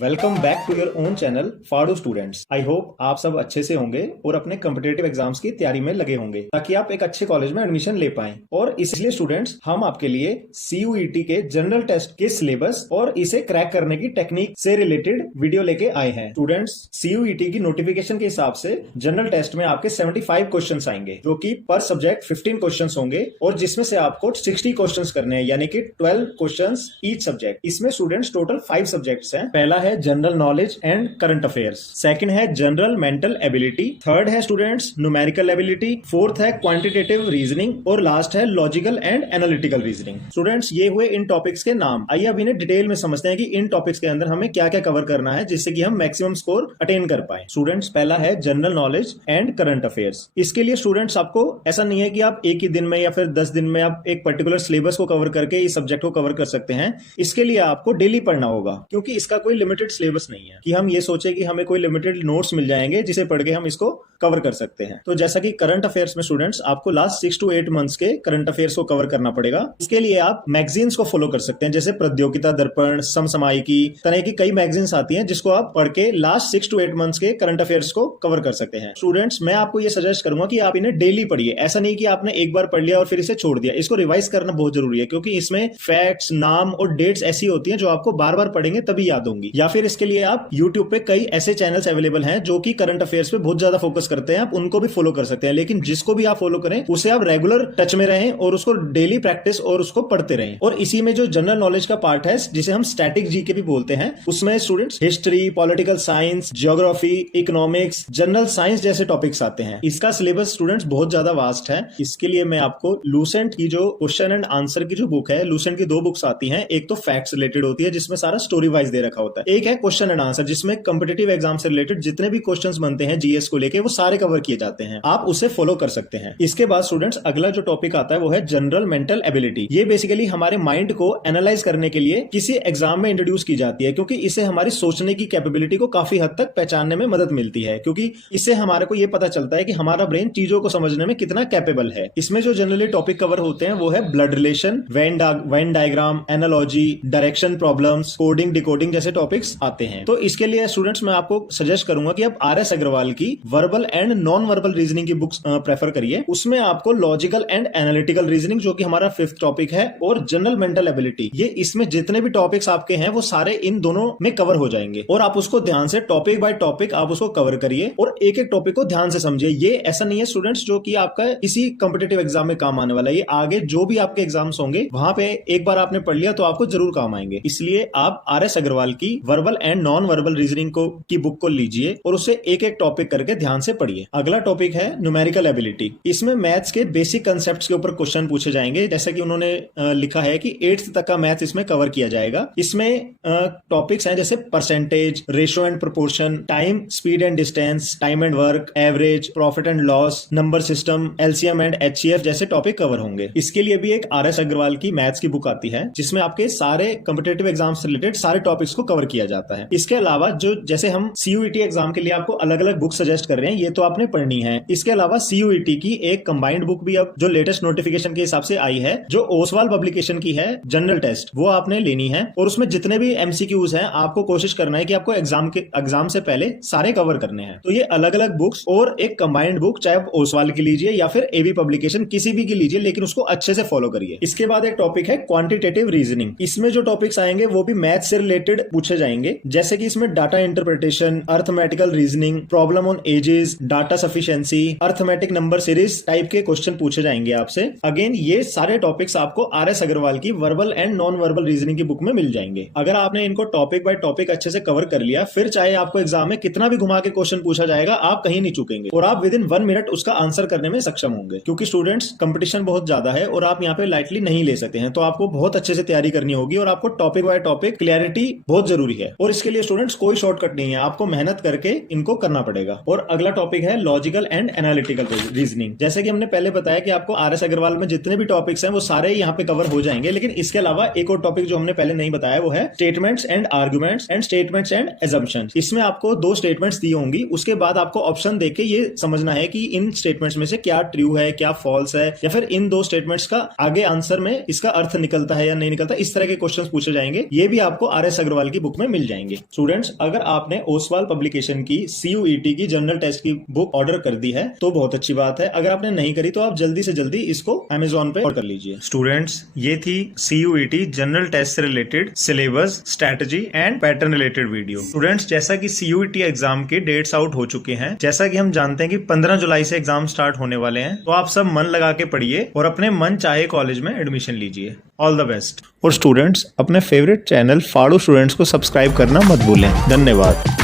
Welcome back to your own channel फाड़ू students. I hope आप सब अच्छे से होंगे और अपने कॉम्पिटेटिव एग्जाम्स की तैयारी में लगे होंगे ताकि आप एक अच्छे कॉलेज में एडमिशन ले पाएं। और इसलिए स्टूडेंट्स हम आपके लिए CUET के जनरल टेस्ट के सिलेबस और इसे क्रैक करने की टेक्निक से रिलेटेड वीडियो लेके आए हैं। स्टूडेंट्स CUET की नोटिफिकेशन के हिसाब से जनरल टेस्ट में आपके 75 क्वेश्चन आएंगे जो कि पर सब्जेक्ट 15 क्वेश्चन होंगे और जिसमें से आपको 60 क्वेश्चन करने हैं, यानी कि 12 क्वेश्चन ईच सब्जेक्ट। इसमें स्टूडेंट्स टोटल 5 सब्जेक्ट्स हैं। पहला है general knowledge and current affairs, second है जनरल मेंटल एबिलिटी, थर्ड है स्टूडेंट्स न्यूमेरिकल एबिलिटी, फोर्थ है क्वांटिटेटिव रीजनिंग और लास्ट है logical and analytical reasoning. Students ये हुए इन टॉपिक्स के नाम। आइए अब इन्हें डिटेल में समझते हैं कि इन टॉपिक्स के अंदर हमें क्या क्या कवर करना है जिससे कि हम मैक्सिमम स्कोर अटेन कर पाए। स्टूडेंट्स पहला है general knowledge and current affairs. इसके लिए स्टूडेंट्स आपको ऐसा नहीं है कि आप एक ही दिन में या फिर 10 दिन में आप एक पर्टिकुलर सिलेबस को कवर करके इस सब्जेक्ट को कवर कर सकते हैं। इसके लिए आपको डेली पढ़ना होगा क्योंकि इसका कोई लिमिटेड सिलेबस नहीं है कि हम ये सोचे कि हमें कोई लिमिटेड नोट्स मिल जाएंगे जिसे पढ़ के हम इसको कवर कर सकते हैं। तो जैसा कि करंट अफेयर्स में स्टूडेंट्स आपको लास्ट 6 to 8 मंथ्स के करंट अफेयर्स को कवर करना पड़ेगा। इसके लिए आप मैगजीन्स को फॉलो कर सकते हैं, जैसे प्रतियोगिता दर्पण, समसामयिकी तरह की कई मैगजीन्स आती हैं जिसको आप पढ़ के लास्ट 6 to 8 मंथ्स के करंट अफेयर्स को कवर कर सकते हैं। स्टूडेंट्स मैं आपको ये सजेस्ट करूंगा कि आप इन्हें डेली पढ़िए। ऐसा नहीं कि आपने एक बार पढ़ लिया और फिर इसे छोड़ दिया। इसको रिवाइज करना बहुत जरूरी है क्योंकि इसमें फैक्ट्स, नाम और डेट्स ऐसी होती हैं जो आपको बार बार पढ़ेंगे तभी याद होंगी। या फिर इसके लिए आप यूट्यूब पे कई ऐसे चैनल्स अवेलेबल हैं जो कि करंट अफेयर्स पे बहुत ज्यादा फोकस करते हैं, आप उनको भी फॉलो कर सकते हैं। लेकिन जिसको भी आप फॉलो करें उसे आप रेगुलर टच में रहें और उसको डेली प्रैक्टिस और उसको पढ़ते रहें। और इसी में जो जनरल नॉलेज का पार्ट है जिसे हम स्टैटिक जीके भी बोलते हैं, उसमें students history, political science, geography, economics, general science जैसे टॉपिक्स आते हैं। इसका सिलेबस स्टूडेंट्स बहुत ज्यादा वास्ट है। इसके लिए मैं आपको लूसेंट की जो क्वेश्चन एंड आंसर की जो बुक है, लूसेंट की 2 बुक्स आती हैं। एक तो फैक्ट्स रिलेटेड होती है जिसमें सारा स्टोरी वाइज दे रखा होता है, एक है क्वेश्चन एंड आंसर जिसमें कॉम्पिटिटिव एग्जाम से रिलेटेड जितने भी क्वेश्चंस बनते हैं जीएस को लेके वो सारे कवर किए जाते हैं। आप उसे फॉलो कर सकते हैं। इसके बाद स्टूडेंट्स अगला जो टॉपिक आता है वो है जनरल मेंटल एबिलिटी। ये बेसिकली हमारे माइंड को एनालाइज करने के लिए किसी एग्जाम में इंट्रोड्यूस की जाती है क्योंकि इससे हमारी सोचने की कैपेबिलिटी को काफी हद तक पहचानने में मदद मिलती है, क्योंकि इससे हमारे को ये पता चलता है कि हमारा ब्रेन चीजों को समझने में कितना कैपेबल है। इसमें जो जनरली टॉपिक कवर होते हैं वो है blood relation, Venn diagram, analogy, direction problems, coding, decoding जैसे टॉपिक्स आते हैं। तो इसके लिए स्टूडेंट्स मैं आपको सजेस्ट करूंगा कि आप RS अग्रवाल की verbal and non verbal reasoning की बुक्स प्रेफर करिए। उसमें आपको लॉजिकल एंड एनालिटिकल रीजनिंग जो कि हमारा 5th टॉपिक है और जनरल मेंटल एबिलिटी, ये इसमें जितने भी टॉपिक्स आपके हैं वो सारे इन दोनों में कवर हो जाएंगे। और आप उसको ध्यान से टॉपिक बाय टॉपिक आप उसको कवर करिए और एक एक टॉपिक को ध्यान से समझिए। ये ऐसा नहीं है स्टूडेंट्स जो कि आपका किसी कॉम्पिटिटिव एग्जाम में काम आने वाला है। ये आगे जो भी आपके एग्जाम्स होंगे वहां पे एक बार आपने पढ़ लिया तो आपको जरूर काम आएंगे। इसलिए आप RS अग्रवाल की verbal and non verbal reasoning की बुक को लीजिए और उसे एक एक टॉपिक करके ध्यान से पढ़िए। अगला टॉपिक है न्यूमेरिकल एबिलिटी। इसमें मैथ्स के बेसिक कंसेप्ट्स के ऊपर क्वेश्चन पूछे जाएंगे। जैसा कि उन्होंने लिखा है कि 8th तक का मैथ इसमें कवर किया जाएगा। इसमें टॉपिक्स हैं जैसे percentage, ratio and proportion, time, speed and distance, time and work, average, profit and loss, number system, LCM and HCF जैसे टॉपिक कवर होंगे। इसके लिए भी एक RS अग्रवाल की मैथ्स की बुक आती है जिसमें आपके सारे कॉम्पिटिटिव एग्जाम से रिलेटेड सारे टॉपिक्स को कवर किया जाता है। इसके अलावा जो जैसे हम CUET एग्जाम के लिए आपको अलग अलग बुक सजेस्ट कर रहे हैं, ये तो आपने पढ़नी है। इसके अलावा CUET की एक कंबाइंड बुक भी अब जो लेटेस्ट नोटिफिकेशन के हिसाब से आई है, जो ओसवाल पब्लिकेशन की है, जनरल टेस्ट, वो आपने लेनी है। और उसमें जितने भी MCQs हैं आपको कोशिश करना है कि आपको एग्जाम से पहले सारे कवर करने हैं। तो ये अलग अलग बुक्स और एक कंबाइंड बुक, चाहे आप ओसवाल की लीजिए या फिर AB पब्लिकेशन, किसी भी की लीजिए, लेकिन उसको अच्छे से फॉलो करिए। इसके बाद एक टॉपिक है क्वांटिटेटिव रीजनिंग। इसमें जो टॉपिक्स आएंगे वो भी मैथ से रिलेटेड पूछे जाएंगे, जैसे कि इसमें data interpretation, arithmetical reasoning, problem on edges, data sufficiency, arithmetic number series type के क्वेश्चन पूछे जाएंगे आपसे। अगेन ये सारे टॉपिक्स आपको RS अग्रवाल की verbal and non verbal reasoning की बुक में मिल जाएंगे। अगर आपने इनको टॉपिक बाय टॉपिक अच्छे से कवर कर लिया, फिर चाहे आपको एग्जाम में कितना भी घुमा के क्वेश्चन पूछा जाएगा, आप कहीं नहीं चूकेंगे और आप विद इन 1 मिनट उसका आंसर करने में सक्षम होंगे। क्योंकि स्टूडेंट्स कंपटीशन बहुत ज्यादा है और आप यहाँ पे लाइटली नहीं ले सकते हैं, तो आपको बहुत अच्छे से तैयारी करनी होगी और आपको टॉपिक बाय टॉपिक क्लैरिटी बहुत जरूरी है। और इसके लिए स्टूडेंट्स कोई शॉर्टकट नहीं है, आपको मेहनत करके इनको करना पड़ेगा। और अगला टॉपिक है लॉजिकल एंड एनालिटिकल रीजनिंग। जैसे कि हमने पहले बताया कि आपको RS अग्रवाल में जितने भी टॉपिक्स हैं वो सारे यहाँ पे कवर हो जाएंगे, लेकिन इसके अलावा एक और टॉपिक जो हमने पहले नहीं बताया वो है statements and arguments and statements and assumptions. इसमें आपको 2 स्टेटमेंट्स दी होंगी, उसके बाद आपको ऑप्शन देके ये समझना है कि इन स्टेटमेंट्स में से क्या ट्रू है, क्या फॉल्स है, या फिर इन 2 स्टेटमेंट्स का आगे आंसर में इसका अर्थ निकलता है या नहीं निकलता। इस तरह के क्वेश्चंस पूछे जाएंगे। ये भी आपको RS अग्रवाल की बुक में मिल जाएंगे। स्टूडेंट्स, अगर आपने ओसवाल पब्लिकेशन की CUET की जनरल टेस्ट की बुक ऑर्डर कर दी है तो बहुत अच्छी बात है। अगर आपने नहीं करी तो आप जल्दी से जल्दी इसको Amazon पे ऑर्डर कर लीजिए। स्टूडेंट्स, ये थी CUET जनरल टेस्ट से related syllabus, strategy and pattern related video. Students, जैसा कि CUET एग्जाम के डेट्स आउट हो चुके हैं, जैसा कि हम जानते हैं कि 15 जुलाई से एग्जाम स्टार्ट होने वाले हैं, तो आप सब मन लगा के पढ़िए और अपने मन चाहे कॉलेज में एडमिशन लीजिए। All the best. और स्टूडेंट्स, अपने फेवरेट चैनल फाड़ू स्टूडेंट्स को सब्सक्राइब करना मत भूलें। धन्यवाद।